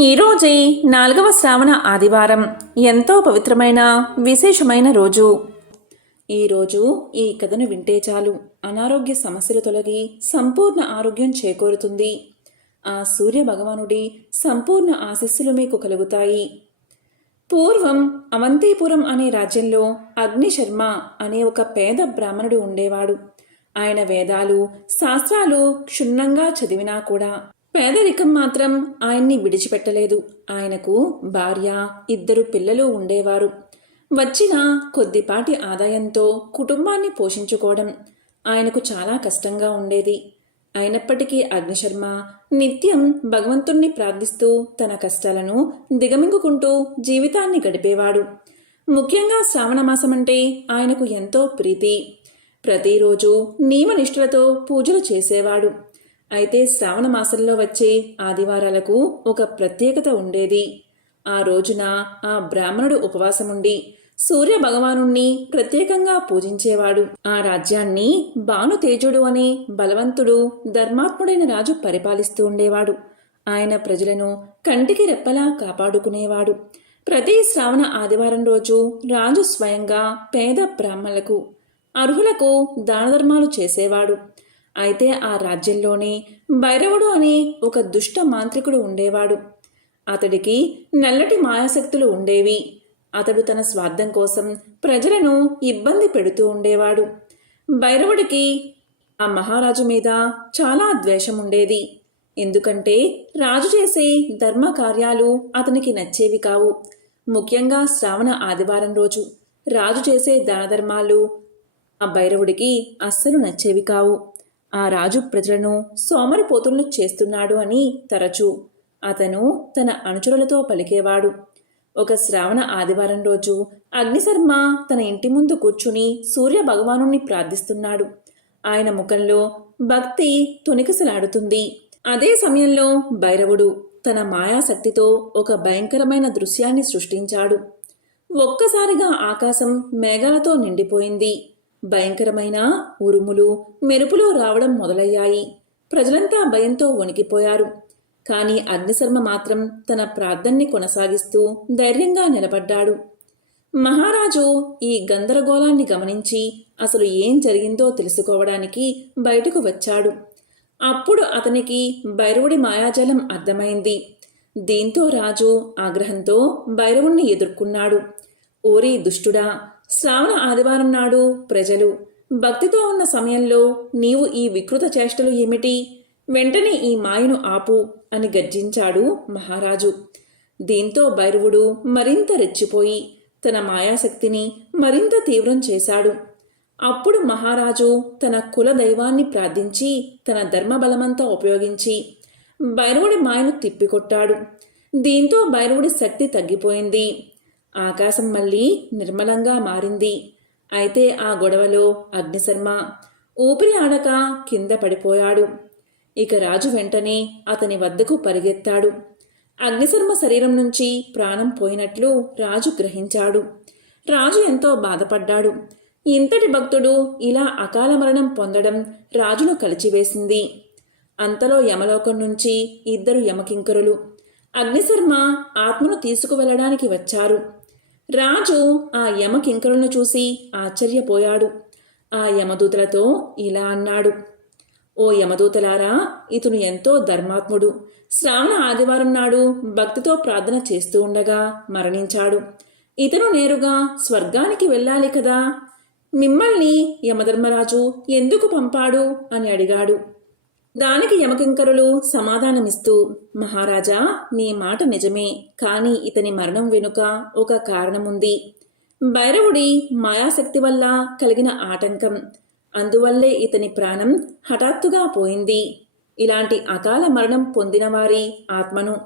ఈరోజే నాలుగవ శ్రావణ ఆదివారం. ఎంతో పవిత్రమైన విశేషమైన రోజు. ఈరోజు ఈ కథను వింటే చాలు. అనారోగ్య సమస్యలు తొలగి సంపూర్ణ ఆరోగ్యం చేకూరుతుంది. ఆ సూర్య భగవానుడి సంపూర్ణ ఆశీస్సులు మీకు కలుగుతాయి. పూర్వం అవంతిపురం అనే రాజ్యంలో అగ్నిశర్మ అనే ఒక పేద బ్రాహ్మణుడు ఉండేవాడు. ఆయన వేదాలు శాస్త్రాలు క్షుణ్ణంగా చదివినా కూడా పేదరికం మాత్రం ఆయన్ని విడిచిపెట్టలేదు. ఆయనకు భార్య ఇద్దరు పిల్లలు ఉండేవారు. వచ్చిన కొద్దిపాటి ఆదాయంతో కుటుంబాన్ని పోషించుకోవడం ఆయనకు చాలా కష్టంగా ఉండేది. అయినప్పటికీ అగ్నిశర్మ నిత్యం భగవంతుణ్ణి ప్రార్థిస్తూ తన కష్టాలను దిగమింగుకుంటూ జీవితాన్ని గడిపేవాడు. ముఖ్యంగా శ్రావణమాసం అంటే ఆయనకు ఎంతో ప్రీతి. ప్రతిరోజు నియమనిష్ఠులతో పూజలు చేసేవాడు. అయితే శ్రావణ మాసంలో వచ్చే ఆదివారాలకు ఒక ప్రత్యేకత ఉండేది. ఆ రోజున ఆ బ్రాహ్మణుడు ఉపవాసముండి సూర్య భగవానుణ్ణి ప్రత్యేకంగా పూజించేవాడు. ఆ రాజ్యాన్ని భానుతేజుడు అనే బలవంతుడు ధర్మాత్ముడైన రాజు పరిపాలిస్తూ ఉండేవాడు. ఆయన ప్రజలను కంటికి రెప్పలా కాపాడుకునేవాడు. ప్రతి శ్రావణ ఆదివారం రోజు రాజు స్వయంగా పేద బ్రాహ్మణులకు అర్హులకు దానధర్మాలు చేసేవాడు. అయితే ఆ రాజ్యంలోనే భైరవుడు అనే ఒక దుష్ట మాంత్రికుడు ఉండేవాడు. అతడికి నల్లటి మాయాశక్తులు ఉండేవి. అతడు తన స్వార్థం కోసం ప్రజలను ఇబ్బంది పెడుతూ ఉండేవాడు. భైరవుడికి ఆ మహారాజు మీద చాలా ద్వేషం ఉండేది. ఎందుకంటే రాజు చేసే ధర్మ కార్యాలు అతనికి నచ్చేవి కావు. ముఖ్యంగా శ్రావణ ఆదివారం రోజు రాజు చేసే దానధర్మాలు ఆ భైరవుడికి అస్సలు నచ్చేవి కావు. ఆ రాజు ప్రజలను సోమరిపోతులను చేస్తున్నాడు అని తరచూ. అతను తన అనుచరులతో పలికేవాడు. ఒక శ్రావణ ఆదివారం రోజు అగ్నిశర్మ తన ఇంటి ముందు కూర్చుని సూర్య భగవానుణ్ణి ప్రార్థిస్తున్నాడు. ఆయన ముఖంలో భక్తి తొనికిసలాడుతుంది. అదే సమయంలో భైరవుడు తన మాయాశక్తితో ఒక భయంకరమైన దృశ్యాన్ని సృష్టించాడు. ఒక్కసారిగా ఆకాశం మేఘాలతో నిండిపోయింది. భయంకరమైన ఉరుములు మెరుపులు రావడం మొదలయ్యాయి. ప్రజలంతా భయంతో వణికిపోయారు. కానీ అగ్నిశర్మ మాత్రం తన ప్రార్థన్ని కొనసాగిస్తూ ధైర్యంగా నిలబడ్డాడు. మహారాజు ఈ గందరగోళాన్ని గమనించి అసలు ఏం జరిగిందో తెలుసుకోవడానికి బయటకు వచ్చాడు. అప్పుడు అతనికి భైరవుడి మాయాజాలం అర్థమైంది. దీంతో రాజు ఆగ్రహంతో భైరవుణ్ణి ఎదుర్కొన్నాడు. ఓరి దుష్టుడా శ్రావణ ఆదివారం నాడు ప్రజలు భక్తితో ఉన్న సమయంలో నీవు ఈ వికృత చేష్టలు ఏమిటి? వెంటనే ఈ మాయను ఆపు అని గర్జించాడు మహారాజు. దీంతో భైరవుడు మరింత రెచ్చిపోయి తన మాయాశక్తిని మరింత తీవ్రం చేశాడు. అప్పుడు మహారాజు తన కుల దైవాన్ని ప్రార్థించి తన ధర్మబలమంతా ఉపయోగించి భైరవుడి మాయను తిప్పికొట్టాడు. దీంతో భైరవుడి శక్తి తగ్గిపోయింది. ఆకాశం మళ్ళీ నిర్మలంగా మారింది. అయితే ఆ గొడవలో అగ్నిశర్మ ఊపిరి ఆడక కింద పడిపోయాడు. ఇక రాజు వెంటనే అతని వద్దకు పరిగెత్తాడు. అగ్నిశర్మ శరీరం నుంచి ప్రాణం పోయినట్లు రాజు గ్రహించాడు. రాజు ఎంతో బాధపడ్డాడు. ఇంతటి భక్తుడు ఇలా అకాల మరణం పొందడం రాజును కలిచివేసింది. అంతలో యమలోకం నుంచి ఇద్దరు యమకింకరులు అగ్నిశర్మ ఆత్మను తీసుకువెళ్ళడానికి వచ్చారు. రాజు ఆ యమకింకరులను చూసి ఆశ్చర్యపోయాడు. ఆ యమదూతలతో ఇలా అన్నాడు. ఓ యమదూతలారా ఇతను ఎంతో ధర్మాత్ముడు. శ్రావణ ఆదివారం నాడు భక్తితో ప్రార్థన చేస్తూ ఉండగా మరణించాడు. ఇతను నేరుగా స్వర్గానికి వెళ్ళాలి కదా. మిమ్మల్ని యమధర్మరాజు ఎందుకు పంపాడు? అని అడిగాడు. దానికి యమకింకరులు సమాధానమిస్తూ మహారాజా నీ మాట నిజమే కానీ ఇతని మరణం వెనుక ఒక కారణముంది. భైరవుడి మాయాశక్తి వల్ల కలిగిన ఆటంకం. అందువల్లే ఇతని ప్రాణం హఠాత్తుగా పోయింది. ఇలాంటి అకాల మరణం పొందిన వారి ఆత్మను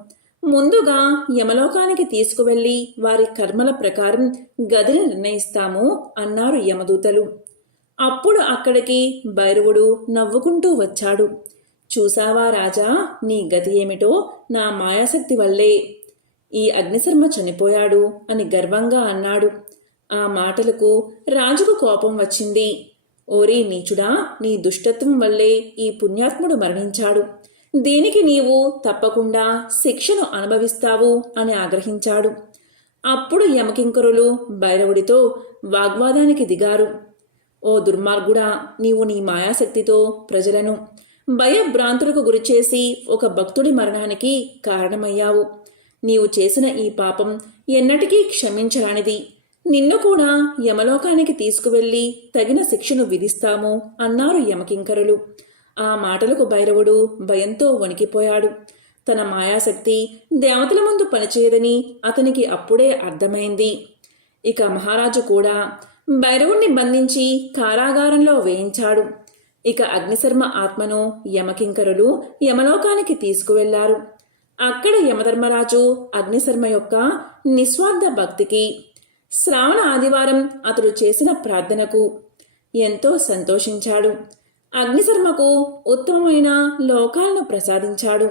ముందుగా యమలోకానికి తీసుకువెళ్ళి వారి కర్మల ప్రకారం గదిని నిర్ణయిస్తాము అన్నారు యమదూతలు. అప్పుడు అక్కడికి భైరవుడు నవ్వుకుంటూ వచ్చాడు. చూసావా రాజా? నీ గతి ఏమిటో? నా మాయాశక్తి వల్లే. ఈ అగ్నిశర్మ చనిపోయాడు అని గర్వంగా అన్నాడు. ఆ మాటలకు రాజుకు కోపం వచ్చింది. ఓరి నీచుడా నీ దుష్టత్వం వల్లే ఈ పుణ్యాత్ముడు మరణించాడు. దీనికి నీవు తప్పకుండా శిక్షను అనుభవిస్తావు అని ఆగ్రహించాడు. అప్పుడు యమకింకరులు భైరవుడితో వాగ్వాదానికి దిగారు. ఓ దుర్మార్గుడా నీవు నీ మాయాశక్తితో ప్రజలను భయభ్రాంతులకు గురిచేసి ఒక భక్తుడి మరణానికి కారణమయ్యావు. నీవు చేసిన ఈ పాపం ఎన్నటికీ క్షమించరానిది. నిన్ను కూడా యమలోకానికి తీసుకువెళ్ళి తగిన శిక్షను విధిస్తాము అన్నారు యమకింకరులు. ఆ మాటలకు భైరవుడు భయంతో వణికిపోయాడు. తన మాయాశక్తి దేవతల ముందు పనిచేయదని అతనికి అప్పుడే అర్థమైంది. ఇక మహారాజు కూడా భైరవుణ్ణి బంధించి కారాగారంలో వేయించాడు. ఇక అగ్నిశర్మ ఆత్మను యమకింకరులు యమలోకానికి తీసుకువెళ్ళారు. అక్కడ యమధర్మరాజు అగ్నిశర్మ యొక్క నిస్వార్థ భక్తికి శ్రావణ ఆదివారం అతడు చేసిన ప్రార్థనకు ఎంతో సంతోషించాడు. అగ్నిశర్మకు ఉత్తమమైన లోకాలను ప్రసాదించాడు.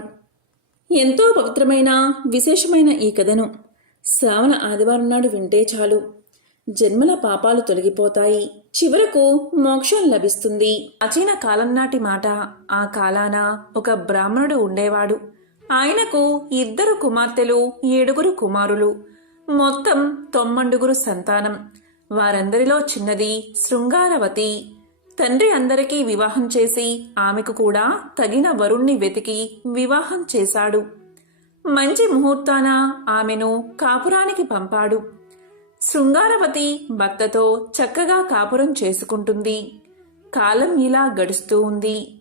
ఎంతో పవిత్రమైన విశేషమైన ఈ కథను శ్రావణ ఆదివారం నాడు వింటే చాలు. జన్మల పాపాలు తొలగిపోతాయి. చివరకు మోక్షం లభిస్తుంది. ప్రాచీన కాలం నాటి మాట ఆ కాలాన ఒక బ్రాహ్మణుడు ఉండేవాడు. ఆయనకు ఇద్దరు కుమార్తెలు ఏడుగురు కుమారులు. మొత్తం తొమ్మండుగురు సంతానం. వారందరిలో చిన్నది శృంగారవతి. తండ్రి అందరికీ వివాహం చేసి ఆమెకు కూడా తగిన వరుణ్ణి వెతికి వివాహం చేశాడు. మంచి ముహూర్తాన ఆమెను కాపురానికి పంపాడు. శృంగారవతి భర్తతో చక్కగా కాపురం చేసుకుంటుంది. కాలం ఇలా గడుస్తూ ఉంది.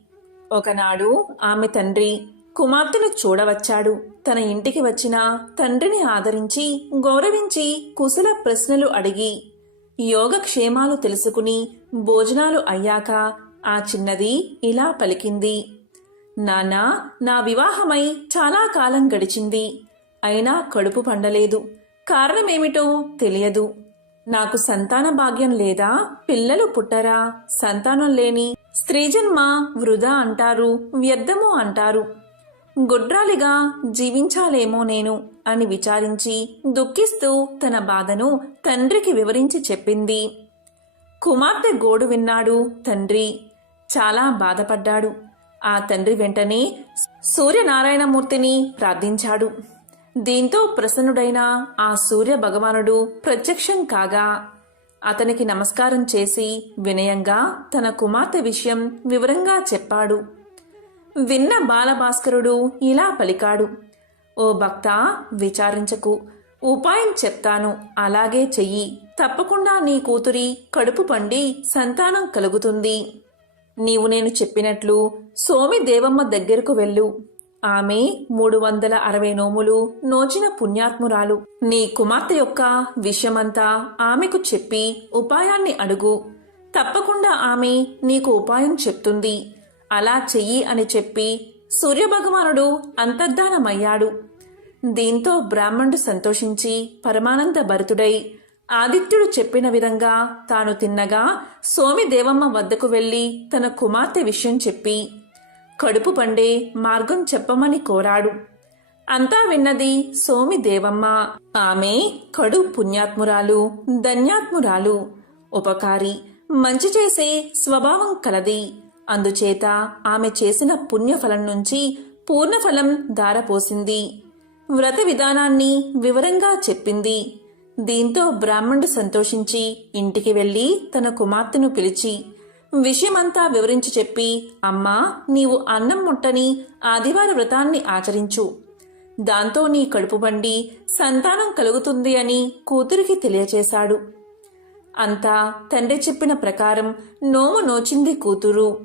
ఒకనాడు ఆమె తండ్రి కుమార్తెను చూడవచ్చాడు. తన ఇంటికి వచ్చిన తండ్రిని ఆదరించి గౌరవించి కుశల ప్రశ్నలు అడిగి యోగక్షేమాలు తెలుసుకుని భోజనాలు అయ్యాక ఆ చిన్నది ఇలా పలికింది. నానా నా వివాహమై చాలా కాలం గడిచింది. అయినా కడుపు పండలేదు. కారణమేమిటో తెలియదు. నాకు సంతాన భాగ్యం లేదా? పిల్లలు పుట్టరా? సంతానం లేని స్త్రీజన్మ వృధా అంటారు వ్యర్థము అంటారు. గుడ్రాలిగా జీవించాలేమో నేను అని విచారించి దుఃఖిస్తూ తన బాధను తండ్రికి వివరించి చెప్పింది. కుమార్తె గోడు విన్నాడు తండ్రి. చాలా బాధపడ్డాడు. ఆ తండ్రి వెంటనే సూర్యనారాయణమూర్తిని ప్రార్థించాడు. దీంతో ప్రసన్నుడైన ఆ సూర్య భగవానుడు ప్రత్యక్షం కాగా అతనికి నమస్కారం చేసి వినయంగా తన కుమార్తె విషయం వివరంగా చెప్పాడు. విన్న బాలభాస్కరుడు ఇలా పలికాడు. ఓ భక్త విచారించకు. ఉపాయం చెప్తాను. అలాగే చెయ్యి. తప్పకుండా నీ కూతురి కడుపు పండి సంతానం కలుగుతుంది. నీవు నేను చెప్పినట్లు సోమి దేవమ్మ దగ్గరకు వెళ్ళు. ఆమె మూడు వందల అరవై నోములు నోచిన పుణ్యాత్మురాలు. నీ కుమార్తె యొక్క విషయమంతా ఆమెకు చెప్పి ఉపాయాన్ని అడుగు. తప్పకుండా ఆమె నీకు ఉపాయం చెప్తుంది. అలా చెయ్యి అని చెప్పి సూర్యభగవానుడు అంతర్ధానమయ్యాడు. దీంతో బ్రాహ్మణుడు సంతోషించి పరమానంద భరితుడై ఆదిత్యుడు చెప్పిన విధంగా తాను తిన్నగా సోమి దేవమ్మ వద్దకు వెళ్ళి తన కుమార్తె విషయం చెప్పి కడుపు పండే మార్గం చెప్పమని కోరాడు. అంతా విన్నది సోమి దేవమ్మ ఆమె కడు పుణ్యాత్మురాలు ధన్యాత్మురాలు. ఉపకారి మంచి చేసే స్వభావం కలది. అందుచేత ఆమె చేసిన పుణ్యఫలం నుంచి పూర్ణఫలం దారపోసింది వ్రత విధానాన్ని వివరంగా చెప్పింది. దీంతో బ్రాహ్మణుడు సంతోషించి ఇంటికి వెళ్ళి తన కుమార్తెను పిలిచి విషయమంతా వివరించి చెప్పి అమ్మా నీవు అన్నం ముట్టని ఆదివార వ్రతాన్ని ఆచరించు. దాంతో నీ కడుపు బండి సంతానం కలుగుతుంది అని కూతురికి తెలియచేశాడు. అంతా తండ్రి చెప్పిన ప్రకారం నోము నోచింది కూతురు.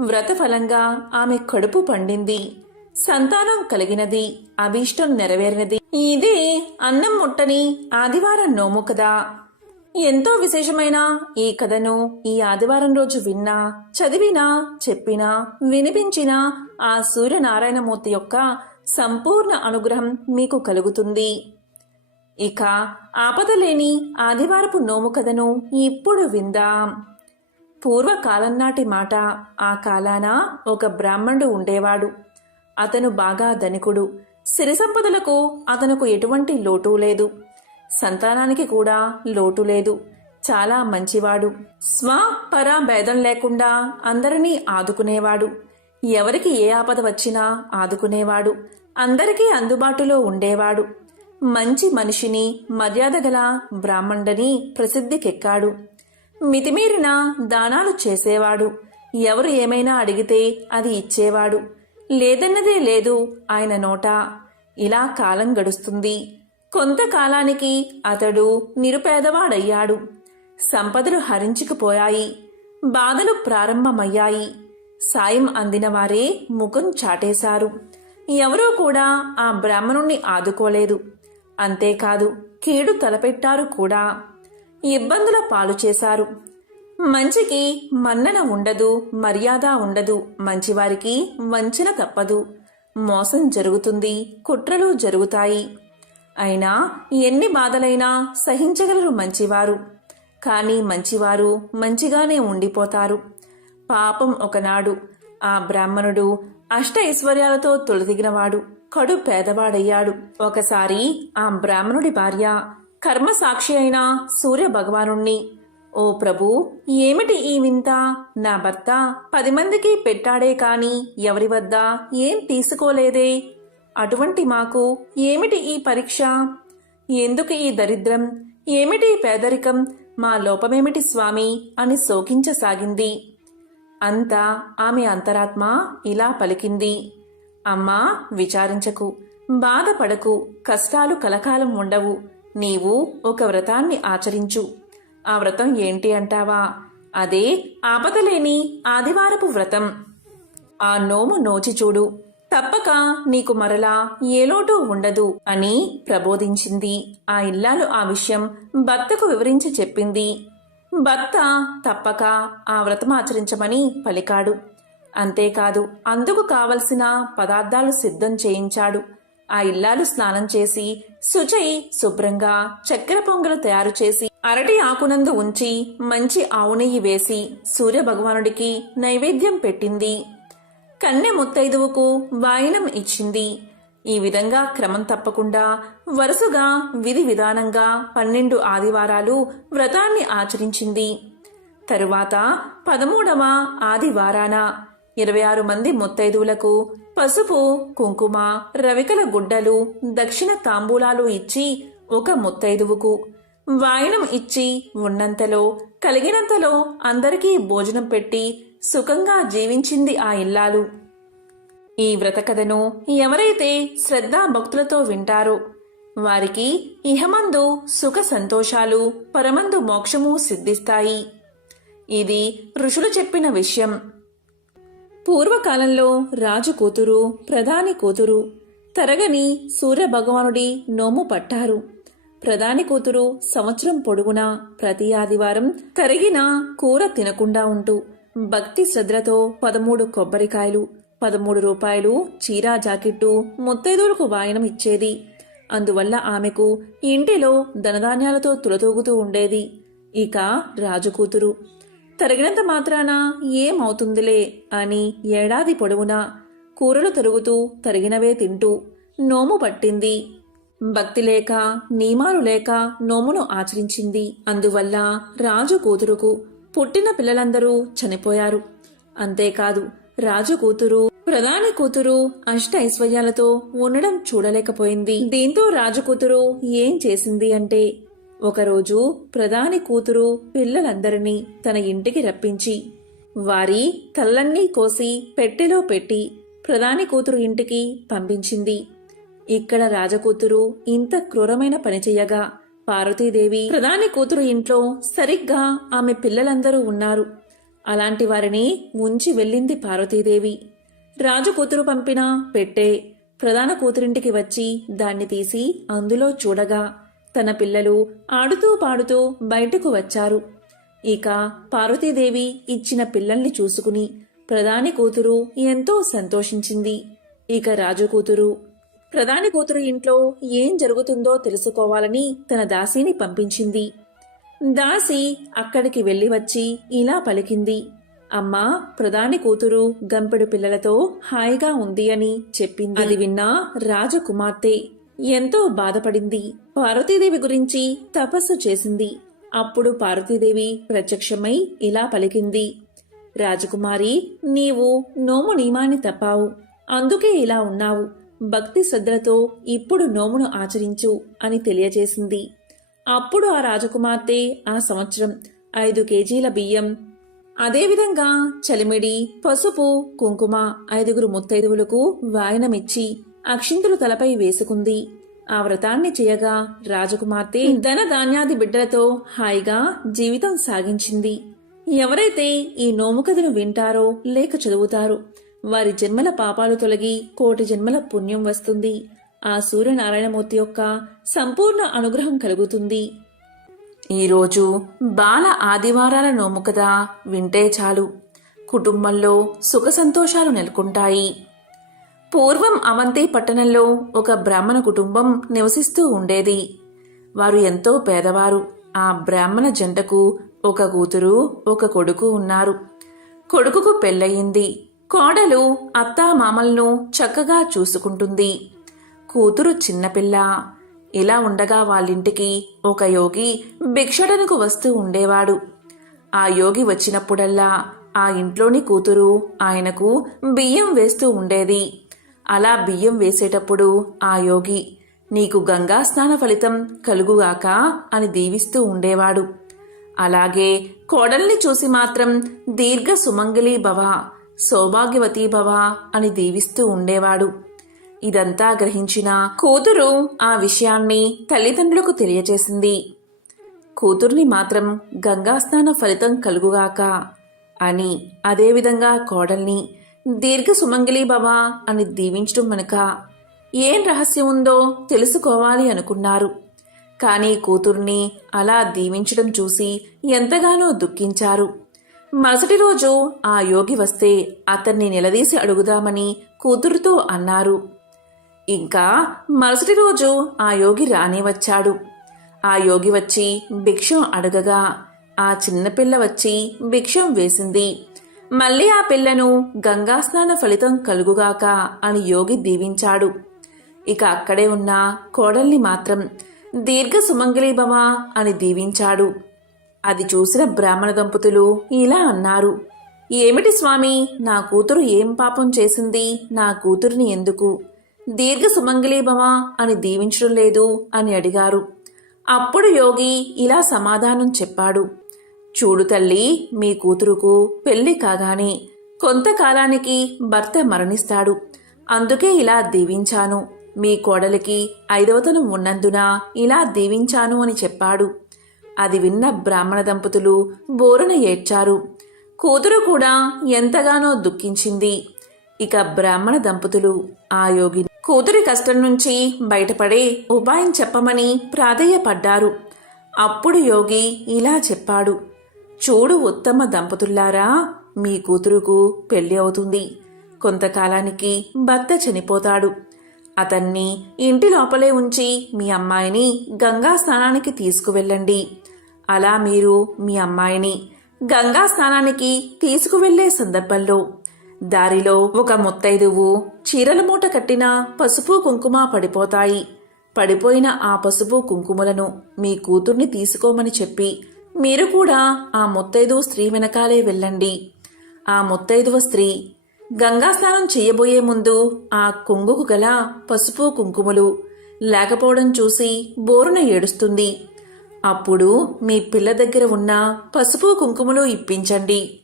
వ్రతఫలంగా ఆమె కడుపు పండింది. సంతానం కలిగినది అభీష్టం నెరవేరినది. ఇదే అన్నం ముట్టని ఆదివారం నోము కదా. ఎంతో విశేషమైన ఈ కథను ఈ ఆదివారం రోజు విన్నా చదివినా చెప్పినా వినిపించినా ఆ సూర్యనారాయణమూర్తి యొక్క సంపూర్ణ అనుగ్రహం మీకు కలుగుతుంది. ఇక ఆపదలేని ఆదివారపు నోము కథను ఇప్పుడు విందాం. పూర్వకాలం నాటి మాట ఆ కాలాన ఒక బ్రాహ్మణుడు ఉండేవాడు. అతను బాగా ధనికుడు. సిరి సంపదలకు అతనుకు ఎటువంటి లోటు లేదు. సంతానానికి కూడా లోటు లేదు. చాలా మంచివాడు. స్వ పర భేదం లేకుండా అందరినీ ఆదుకునేవాడు. ఎవరికి ఏ ఆపద వచ్చినా ఆదుకునేవాడు. అందరికీ అందుబాటులో ఉండేవాడు. మంచి మనిషిని మర్యాద గల బ్రాహ్మణుడని ప్రసిద్ధికెక్కాడు. మితిమీరిన దానాలు చేసేవాడు. ఎవరు ఏమైనా అడిగితే అది ఇచ్చేవాడు. లేదన్నదే లేదు ఆయన నోట. ఇలా కాలం గడుస్తుంది. కొంతకాలానికి అతడు నిరుపేదవాడయ్యాడు. సంపదలు హరించుకుపోయాయి. బాధలు ప్రారంభమయ్యాయి. సాయం అందిన వారే ముఖం చాటేశారు. ఎవరూ కూడా ఆ బ్రాహ్మణుణ్ణి ఆదుకోలేదు. అంతేకాదు కీడు తలపెట్టారు కూడా. ఇబ్బందుల పాలు చేశారు. మంచికి మన్నన ఉండదు మర్యాద ఉండదు మంచివారికి వంచన తప్పదు. మోసం జరుగుతుంది కుట్రలు జరుగుతాయి. అయినా ఎన్ని బాధలైనా సహించగలరు మంచివారు. కానీ మంచివారు మంచిగానే ఉండిపోతారు. పాపం ఒకనాడు ఆ బ్రాహ్మణుడు అష్ట ఐశ్వర్యాలతో తొలదిగినవాడు కడు పేదవాడయ్యాడు. ఒకసారి ఆ బ్రాహ్మణుడి భార్య కర్మ సాక్షి అయిన సూర్య భగవానుణ్ణి ఓ ప్రభు ఏమిటి ఈ వింత? నా భర్త పది మందికి పెట్టాడే కాని ఎవరి వద్ద ఏం తీసుకోలేదే? అటువంటి మాకు ఏమిటి ఈ పరీక్ష? ఎందుకు ఈ దరిద్రం? ఏమిటి పేదరికం? మా లోపమేమిటి స్వామి? అని శోకించసాగింది. అంతా ఆమె అంతరాత్మ ఇలా పలికింది. అమ్మా విచారించకు. బాధపడకు. కష్టాలు కలకాలం ఉండవు. నీవు ఒక వ్రతాన్ని ఆచరించు. ఆ వ్రతం ఏంటి అంటావా? అదే ఆపదలేని ఆదివారపు వ్రతం. ఆ నోము నోచి చూడు తప్పక నీకు మరలా ఏ లోటు ఉండదు అని ప్రబోధించింది. ఆ ఇల్లాలు ఆ విషయం భర్తకు వివరించి చెప్పింది. భర్త తప్పక ఆ వ్రతం ఆచరించమని పలికాడు. అంతేకాదు అందుకు కావలసిన పదార్థాలు సిద్ధం చేయించాడు. ఆ ఇల్లాలు స్నానం చేసి శుచై శుభ్రంగా చక్కెర పొంగలు తయారు చేసి అరటి ఆకునందు ఉంచి మంచి ఆవు నెయ్యి వేసి సూర్య భగవానుడికి నైవేద్యం పెట్టింది. కన్నె ముత్తైదువుకు వాయినం ఇచ్చింది. ఈ విధంగా క్రమం తప్పకుండా వరుసగా విధి విధానంగా పన్నెండు ఆదివారాలు వ్రతాన్ని ఆచరించింది. తరువాత పదమూడవ ఆదివారాన ఇరవై ఆరు మంది ముత్తైదువులకు పసుపు కుంకుమ రవికల గుడ్డలు దక్షిణ తాంబూలాలు ఇచ్చి ఒక ముత్తైదువుకు వాయనం ఇచ్చి ఉన్నంతలో కలిగినంతలో అందరికీ భోజనం పెట్టి సుఖంగా జీవించింది ఆ ఇల్లాలు. ఈ వ్రతకథను ఎవరైతే శ్రద్ధా భక్తులతో వింటారో వారికి ఇహమందు సుఖ సంతోషాలు పరమందు మోక్షము సిద్ధిస్తాయి. ఇది ఋషులు చెప్పిన విషయం. పూర్వకాలంలో రాజు కూతురు ప్రధాని కూతురు తరగని సూర్య భగవానుడి నోము పట్టారు. ప్రధాని కూతురు సంవత్సరం పొడుగునా ప్రతి ఆదివారం కరిగిన కూర తినకుండా ఉంటూ భక్తి శ్రద్ధతో పదమూడు కొబ్బరికాయలు పదమూడు రూపాయలు చీరా జాకెట్టు ముత్తైదువులకు వాయనం ఇచ్చేది. అందువల్ల ఆమెకు ఇంటిలో ధనధాన్యాలతో తులతూగుతూ ఉండేది. ఇక రాజు కూతురు. తరిగినంత మాత్రాన ఏమవుతుందిలే అని ఏడాది పొడవునా కూరలు తరుగుతూ తరిగినవే తింటూ నోము పట్టింది. భక్తి లేక నియమాలు లేక నోమును ఆచరించింది. అందువల్ల రాజు కూతురుకు పుట్టిన పిల్లలందరూ చనిపోయారు. అంతేకాదు రాజు కూతురు ప్రధాని కూతురు అష్ట ఐశ్వర్యాలతో ఉండడం చూడలేకపోయింది. దీంతో రాజు కూతురు ఏం చేసింది అంటే ఒకరోజు ప్రధాని కూతురు పిల్లలందరినీ తన ఇంటికి రప్పించి వారి తల్లన్నీ కోసి పెట్టెలో పెట్టి ప్రధాని కూతురు ఇంటికి పంపించింది. ఇక్కడ రాజకూతురు ఇంత క్రూరమైన పని చెయ్యగా పార్వతీదేవి ప్రధాని కూతురు ఇంట్లో సరిగ్గా ఆమె పిల్లలందరూ ఉన్నారు. అలాంటి వారిని ఉంచి వెళ్ళింది పార్వతీదేవి. రాజు కూతురు పంపిన పెట్టే ప్రధాన కూతురింటికి వచ్చి దాన్ని తీసి అందులో చూడగా తన పిల్లలు ఆడుతూ పాడుతూ బయటకు వచ్చారు. ఇక పార్వతీదేవి ఇచ్చిన పిల్లల్ని చూసుకుని ప్రధాని కూతురు ఎంతో సంతోషించింది. ఇక రాజు కూతురు ప్రధాని కూతురు ఇంట్లో ఏం జరుగుతుందో తెలుసుకోవాలని తన దాసిని పంపించింది. దాసి అక్కడికి వెళ్ళి వచ్చి ఇలా పలికింది. అమ్మా ప్రధాని కూతురు గంపెడు పిల్లలతో హాయిగా ఉంది అని చెప్పింది. అది విన్నా రాజకుమార్తె ఎంతో బాధపడింది. పార్వతీదేవి గురించి తపస్సు చేసింది. అప్పుడు పార్వతీదేవి ప్రత్యక్షమై ఇలా పలికింది. రాజకుమారి నీవు నోము నియమాన్ని తప్పావు. అందుకే ఇలా ఉన్నావు. భక్తి శ్రద్ధలతో ఇప్పుడు నోమును ఆచరించు అని తెలియజేసింది. అప్పుడు ఆ రాజకుమార్తె ఆ సంవత్సరం ఐదు కేజీల బియ్యం అదేవిధంగా చలిమిడి పసుపు కుంకుమ ఐదుగురు ముత్తైదువులకు వాయనమిచ్చి అక్షింతులు తలపై వేసుకుంది. ఆ వ్రతాన్ని చేయగా రాజకుమార్తె ధన ధాన్యాది బిడ్డలతో హాయిగా జీవితం సాగించింది. ఎవరైతే ఈ నోము కథను వింటారో లేక చదువుతారో వారి జన్మల పాపాలు తొలగి కోటి జన్మల పుణ్యం వస్తుంది. ఆ సూర్యనారాయణమూర్తి యొక్క సంపూర్ణ అనుగ్రహం కలుగుతుంది. ఈరోజు బాల ఆదివారాల నోము కదా వింటే చాలు. కుటుంబంలో సుఖ సంతోషాలు నెలకొంటాయి. పూర్వం అవంతి పట్టణంలో ఒక బ్రాహ్మణ కుటుంబం నివసిస్తూ ఉండేది. వారు ఎంతో పేదవారు. ఆ బ్రాహ్మణ జంటకు ఒక కూతురు ఒక కొడుకు ఉన్నారు. కొడుకుకు పెళ్ళయింది. కోడలు అత్తామామలను చక్కగా చూసుకుంటుంది. కూతురు చిన్నపిల్ల. ఇలా ఉండగా వాళ్ళింటికి ఒక యోగి భిక్షడనకు వస్తూ ఉండేవాడు. ఆ యోగి వచ్చినప్పుడల్లా ఆ ఇంట్లోని కూతురు ఆయనకు బియ్యం వేస్తూ ఉండేది. అలా బియ్యం వేసేటప్పుడు ఆ యోగి నీకు గంగా స్నాన ఫలితం కలుగుగాక అని దీవిస్తూ ఉండేవాడు. అలాగే కోడల్ని చూసి మాత్రం దీర్ఘ సుమంగళీ భవ సౌభాగ్యవతీ భవ అని దీవిస్తూ ఉండేవాడు. ఇదంతా గ్రహించిన కూతురు ఆ విషయాన్ని తల్లిదండ్రులకు తెలియజేసింది కూతుర్ని మాత్రం గంగా స్నాన ఫలితం కలుగుగాక అని అదేవిధంగా కోడల్ని దీర్ఘ సుమంగళీ భవ అని దీవించడం వెనుక ఏం రహస్యం ఉందో తెలుసుకోవాలి అనుకున్నారు. కానీ కూతుర్ని అలా దీవించడం చూసి ఎంతగానో దుఃఖించారు. మరుసటి రోజు ఆ యోగి వస్తే అతన్ని నిలదీసి అడుగుదామని కూతురుతో అన్నారు. ఇంకా మరుసటి రోజు ఆ యోగి రానే వచ్చాడు. ఆ యోగి వచ్చి భిక్షం అడగగా ఆ చిన్నపిల్ల వచ్చి భిక్షం వేసింది. మళ్ళీ ఆ పిల్లను గంగాస్నాన ఫలితం కలుగుగాక అని యోగి దీవించాడు. ఇక అక్కడే ఉన్న కోడల్ని మాత్రం దీర్ఘ సుమంగళీభవ అని దీవించాడు. అది చూసిన బ్రాహ్మణ దంపతులు ఇలా అన్నారు. ఏమిటి స్వామి నా కూతురు ఏం పాపం చేసింది? నా కూతురిని ఎందుకు? దీర్ఘ సుమంగళీభవ అని దీవించడం లేదు అని అడిగారు. అప్పుడు యోగి ఇలా సమాధానం చెప్పాడు. చూడు తల్లి మీ కూతురుకు పెళ్ళి కాగానే కొంతకాలానికి భర్త మరణిస్తాడు. అందుకే ఇలా దీవించాను. మీ కోడలికి ఐదవతనం ఉన్నందున ఇలా దీవించాను అని చెప్పాడు. అది విన్న బ్రాహ్మణ దంపతులు బోరున ఏడ్చారు. కూతురు కూడా ఎంతగానో దుఃఖించింది. ఇక బ్రాహ్మణ దంపతులు ఆ యోగిని కూతురి కష్టం నుంచి బయటపడే ఉపాయం చెప్పమని ప్రాధేయపడ్డారు. అప్పుడు యోగి ఇలా చెప్పాడు. చూడు ఉత్తమ దంపతుల్లారా మీ కూతురుకు పెళ్ళి అవుతుంది. కొంతకాలానికి భర్త చనిపోతాడు. అతన్ని ఇంటి లోపలే ఉంచి మీ అమ్మాయిని గంగా స్నానానికి తీసుకువెళ్ళండి. అలా మీరు మీ అమ్మాయిని గంగా స్నానానికి తీసుకువెళ్ళే సందర్భంలో దారిలో ఒక ముత్తైదువు చీరల మూట కట్టిన పసుపు కుంకుమ పడిపోతాయి. పడిపోయిన ఆ పసుపు కుంకుమలను మీ కూతుర్ని తీసుకోమని చెప్పి మీరు కూడా ఆ ముత్తైదువు స్త్రీ వెనకాలే వెళ్ళండి. ఆ ముత్తైదువ స్త్రీ గంగా స్నానం చేయబోయే ముందు ఆ కొంగుకు గల పసుపు కుంకుమలు లేకపోవడం చూసి బోరున ఏడుస్తుంది. అప్పుడు మీ పిల్ల దగ్గర ఉన్న పసుపు కుంకుమలు ఇప్పించండి.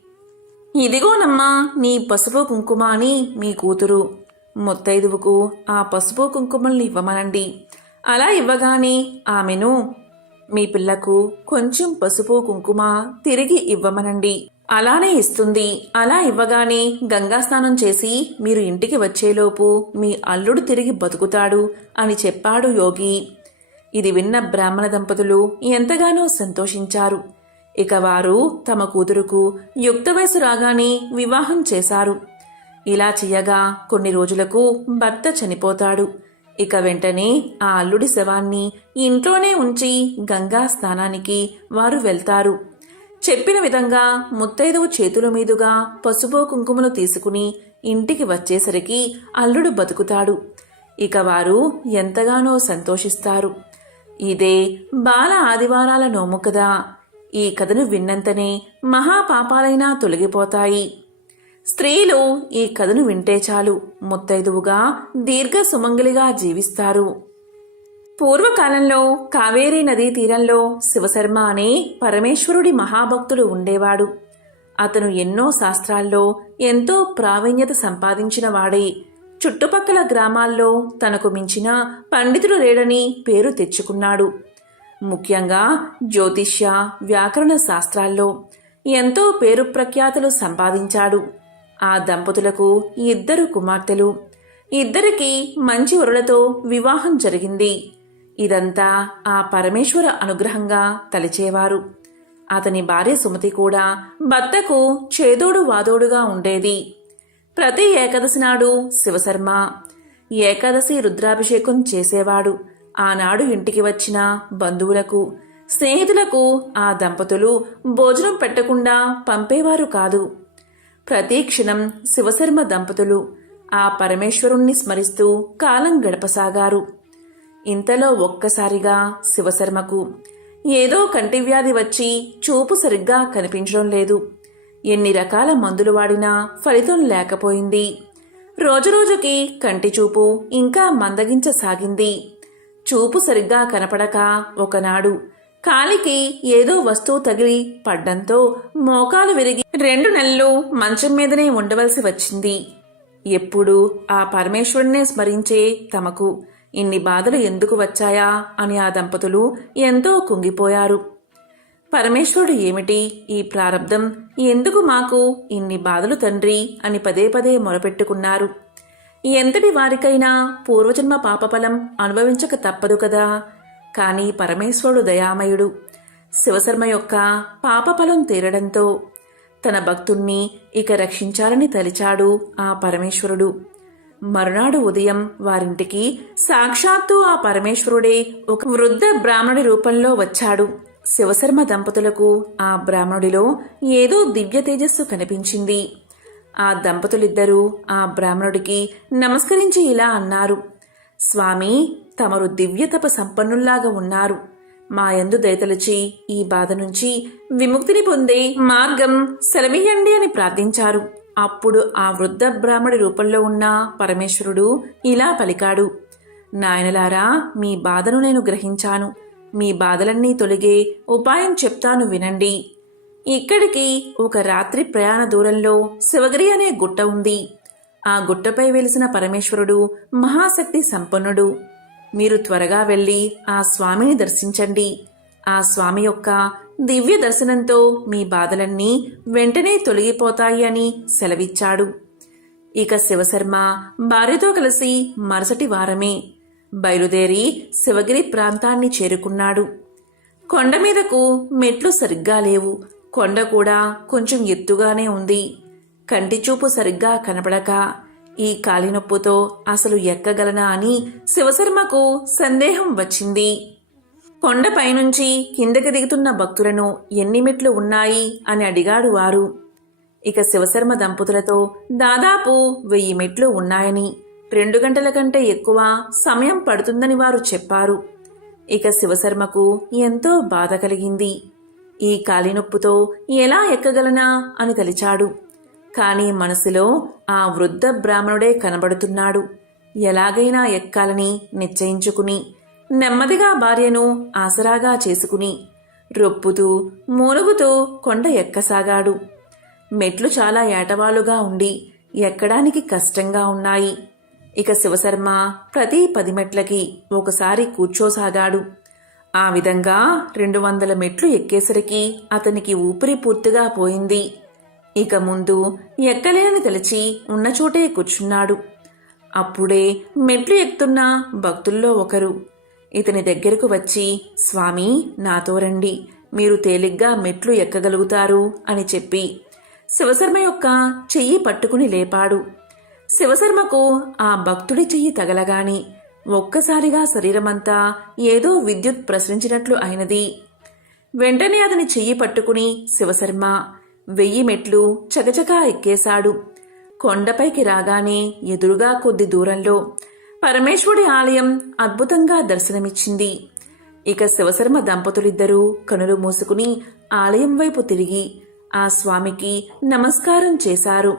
ఇదిగోనమ్మా నీ పసుపు కుంకుమ అని మీ కూతురు ముత్తైదువుకు ఆ పసుపు కుంకుమల్ని ఇవ్వమనండి. అలా ఇవ్వగానే ఆమెను మీ పిల్లకు కొంచెం పసుపు కుంకుమ తిరిగి ఇవ్వమనండి. అలానే ఇస్తుంది. అలా ఇవ్వగానే గంగా స్నానం చేసి మీరు ఇంటికి వచ్చేలోపు మీ అల్లుడు తిరిగి బతుకుతాడు అని చెప్పాడు యోగి. ఇది విన్న బ్రాహ్మణ దంపతులు ఎంతగానో సంతోషించారు. ఇక వారు తమ కూతురుకు యుక్త వయసు రాగానే వివాహం చేశారు. ఇలా చెయ్యగా కొన్ని రోజులకు భర్త చనిపోతాడు. ఇక వెంటనే ఆ అల్లుడి శవాన్ని ఇంట్లోనే ఉంచి గంగా స్నానానికి వారు వెళ్తారు. చెప్పిన విధంగా ముత్తైదువు చేతుల మీదుగా పసుపు కుంకుమను తీసుకుని ఇంటికి వచ్చేసరికి అల్లుడు బతుకుతాడు. ఇక వారు ఎంతగానో సంతోషిస్తారు. ఇదే బాల ఆదివారాల నోము కదా. ఈ కథను విన్నంతనే మహాపాపాలైనా తొలగిపోతాయి. స్త్రీలు ఈ కథను వింటే చాలు. ముత్తైదువుగా దీర్ఘ సుమంగిలిగా జీవిస్తారు. పూర్వకాలంలో కావేరీ నదీ తీరంలో శివశర్మ అనే పరమేశ్వరుడి మహాభక్తుడు ఉండేవాడు. అతను ఎన్నో శాస్త్రాల్లో ఎంతో ప్రావీణ్యత సంపాదించినవాడే చుట్టుపక్కల గ్రామాల్లో తనకు మించిన పండితుడు లేడని పేరు తెచ్చుకున్నాడు. ముఖ్యంగా జ్యోతిష్య వ్యాకరణ శాస్త్రాల్లో ఎంతో పేరు ప్రఖ్యాతులు సంపాదించాడు. ఆ దంపతులకు ఇద్దరు కుమార్తెలు. ఇద్దరికి మంచి వరులతో వివాహం జరిగింది. ఇదంతా ఆ పరమేశ్వర అనుగ్రహంగా తలిచేవారు. అతని భార్య సుమతి కూడా భర్తకు చేదోడు వాదోడుగా ఉండేది. ప్రతి ఏకాదశి నాడు శివశర్మ ఏకాదశి రుద్రాభిషేకం చేసేవాడు. ఆనాడు ఇంటికి వచ్చిన బంధువులకు స్నేహితులకు ఆ దంపతులు భోజనం పెట్టకుండా పంపేవారు కాదు. ప్రతి క్షణం శివశర్మ దంపతులు ఆ పరమేశ్వరుణ్ణి స్మరిస్తూ కాలం గడపసాగారు. ఇంతలో ఒక్కసారిగా శివశర్మకు ఏదో కంటివ్యాధి వచ్చి చూపు సరిగ్గా కనిపించడం లేదు. ఎన్ని రకాల మందులు వాడినా ఫలితం లేకపోయింది. రోజురోజుకి కంటి చూపు ఇంకా మందగించసాగింది. చూపు సరిగ్గా కనపడక ఒకనాడు కాలికి ఏదో వస్తువు తగిలి పడ్డంతో మోకాలు విరిగి రెండు నెలలు మంచం మీదనే ఉండవలసి వచ్చింది. ఎప్పుడు ఆ పరమేశ్వరుణ్ణే స్మరించే తమకు ఇన్ని బాధలు ఎందుకు వచ్చాయా అని ఆ దంపతులు ఎంతో కుంగిపోయారు. పరమేశ్వరుడు ఏమిటి ఈ ప్రారంధం ఎందుకు మాకు ఇన్ని బాధలు తండ్రి? అని పదే పదే మొరపెట్టుకున్నారు. ఎంతటి వారికైనా పూర్వజన్మ పాపఫలం అనుభవించక తప్పదు కదా. కానీ పరమేశ్వరుడు దయామయుడు. శివశర్మ యొక్క పాపఫలం తీరడంతో తన భక్తుణ్ణి ఇక రక్షించాలని తలిచాడు ఆ పరమేశ్వరుడు. మరునాడు ఉదయం వారింటికి సాక్షాత్తు ఆ పరమేశ్వరుడే ఒక వృద్ధ బ్రాహ్మణుడి రూపంలో వచ్చాడు. శివశర్మ దంపతులకు ఆ బ్రాహ్మణుడిలో ఏదో దివ్య తేజస్సు కనిపించింది. ఆ దంపతులిద్దరూ ఆ బ్రాహ్మణుడికి నమస్కరించి ఇలా అన్నారు. స్వామి తమరు దివ్యతప సంపన్నుల్లాగా ఉన్నారు. మా యందు దయతలచి ఈ బాధ నుంచి విముక్తిని పొందే మార్గం సెలవీయండి అని ప్రార్థించారు. అప్పుడు ఆ వృద్ధ బ్రాహ్మడి రూపంలో ఉన్న పరమేశ్వరుడు ఇలా పలికాడు. నాయనలారా మీ బాధను నేను గ్రహించాను. మీ బాధలన్నీ తొలిగే ఉపాయం చెప్తాను వినండి. ఇక్కడికి ఒక రాత్రి ప్రయాణ దూరంలో శివగిరి అనే గుట్ట ఉంది. ఆ గుట్టపై వెలిసిన పరమేశ్వరుడు మహాశక్తి సంపన్నుడు. మీరు త్వరగా వెళ్ళి ఆ స్వామిని దర్శించండి. ఆ స్వామి యొక్క దివ్య దర్శనంతో మీ బాధలన్నీ వెంటనే తొలగిపోతాయి అని సెలవిచ్చాడు. ఇక శివశర్మ భార్యతో కలిసి మరుసటి వారమే బయలుదేరి శివగిరి ప్రాంతాన్ని చేరుకున్నాడు. కొండ మీదకు మెట్లు సరిగ్గా లేవు. కొండ కూడా కొంచెం ఎత్తుగానే ఉంది. కంటి చూపు సరిగ్గా కనపడక ఈ కాలినొప్పుతో అసలు ఎక్కగలనా అని శివశర్మకు సందేహం వచ్చింది. కొండపైనుంచి కిందకి దిగుతున్న భక్తులను ఎన్ని మెట్లు ఉన్నాయి అని అడిగాడు వారు. ఇక శివశర్మ దంపతులతో దాదాపు వెయ్యి మెట్లు ఉన్నాయని రెండు గంటల కంటే ఎక్కువ సమయం పడుతుందని వారు చెప్పారు. ఇక శివశర్మకు ఎంతో బాధ కలిగింది. ఈ కాలినొప్పుతో ఎలా ఎక్కగలనా అని తలిచాడు. కాని మనసులో ఆ వృద్ధ బ్రాహ్మణుడే కనబడుతున్నాడు. ఎలాగైనా ఎక్కాలని నిశ్చయించుకుని నెమ్మదిగా భార్యను ఆసరాగా చేసుకుని రొప్పుతూ మూలుగుతూ కొండ ఎక్కసాగాడు. మెట్లు చాలా ఏటవాలుగా ఉండి ఎక్కడానికి కష్టంగా ఉన్నాయి. ఇక శివశర్మ ప్రతి పది మెట్లకి ఒకసారి కూర్చోసాగాడు. ఆ విధంగా రెండు వందల మెట్లు ఎక్కేసరికి అతనికి ఊపిరి పూర్తిగా పోయింది. ఇక ముందు ఎక్కలేనని తెలిచి ఉన్న చోటే కూర్చున్నాడు. అప్పుడే మెట్లు ఎక్కుతున్న భక్తుల్లో ఒకరు. ఇతని దగ్గరకు వచ్చి స్వామి నాతో రండి. మీరు తేలిగ్గా మెట్లు ఎక్కగలుగుతారు అని చెప్పి శివశర్మ యొక్క చెయ్యి పట్టుకుని లేపాడు. శివశర్మకు ఆ భక్తుడి చెయ్యి తగలగాని ఒక్కసారిగా శరీరమంతా ఏదో విద్యుత్ ప్రసరించినట్లు అయినది. వెంటనే అతని చెయ్యి పట్టుకుని శివశర్మ వెయ్యి మెట్లు చకచకా ఎక్కేశాడు. కొండపైకి రాగానే ఎదురుగా కొద్ది దూరంలో పరమేశ్వరుడి ఆలయం అద్భుతంగా దర్శనమిచ్చింది. ఇక శివశర్మ దంపతులిద్దరూ కనులు మూసుకుని ఆలయం వైపు తిరిగి ఆ స్వామికి నమస్కారం చేశారు.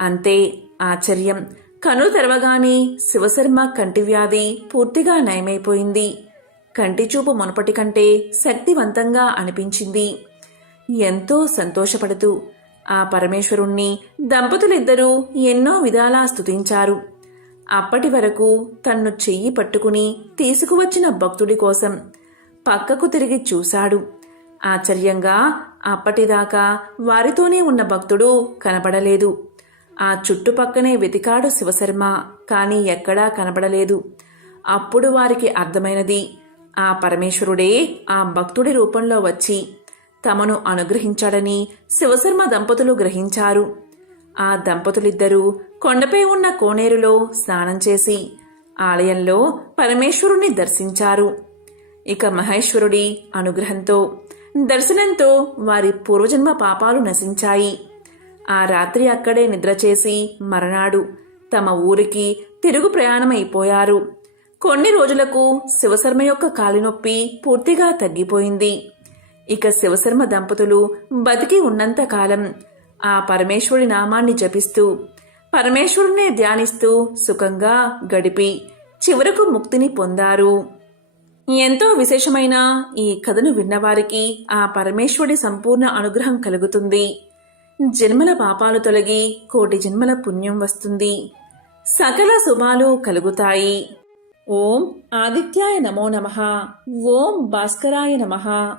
అంతే ఆశ్చర్యం. కను తెరవగానే శివశర్మ కంటి వ్యాధి పూర్తిగా నయమైపోయింది. కంటి చూపు మునుపటి కంటే శక్తివంతంగా అనిపించింది. ఎంతో సంతోషపడుతూ ఆ పరమేశ్వరుణ్ణి దంపతులిద్దరూ ఎన్నో విధాలా స్తుతించారు. అప్పటి వరకు తన్ను చెయ్యి పట్టుకుని తీసుకువచ్చిన భక్తుడి కోసం పక్కకు తిరిగి చూశాడు. ఆశ్చర్యంగా అప్పటిదాకా వారితోనే ఉన్న భక్తుడు కనపడలేదు. ఆ చుట్టుపక్కనే వెతికాడు శివశర్మ కానీ ఎక్కడా కనబడలేదు. అప్పుడు వారికి అర్థమైనది ఆ పరమేశ్వరుడే ఆ భక్తుడి రూపంలో వచ్చి తమను అనుగ్రహించాడని శివశర్మ దంపతులు గ్రహించారు. ఆ దంపతులిద్దరూ కొండపై ఉన్న కోనేరులో స్నానం చేసి ఆలయంలో పరమేశ్వరుణ్ణి దర్శించారు. ఇక మహేశ్వరుడి అనుగ్రహంతో దర్శనంతో వారి పూర్వజన్మ పాపాలు నశించాయి. ఆ రాత్రి అక్కడే నిద్ర చేసి మరనాడు తమ ఊరికి తిరుగు ప్రయాణమైపోయారు. కొన్ని రోజులకు శివశర్మ యొక్క కాలినొప్పి పూర్తిగా తగ్గిపోయింది. ఇక శివశర్మ దంపతులు బతికి ఉన్నంత కాలం ఆ పరమేశ్వరుడి నామాన్ని జపిస్తూ పరమేశ్వరునే ధ్యానిస్తూ సుఖంగా గడిపి చివరకు ముక్తిని పొందారు. ఎంతో విశేషమైన ఈ కథను విన్నవారికి ఆ పరమేశ్వరుడి సంపూర్ణ అనుగ్రహం కలుగుతుంది. జన్మల పాపాలు తొలగి కోటి జన్మల పుణ్యం వస్తుంది. సకల శుభాలు కలుగుతాయి. ఓం ఆదిత్యాయ నమో నమః. ఓం భాస్కరాయ నమః.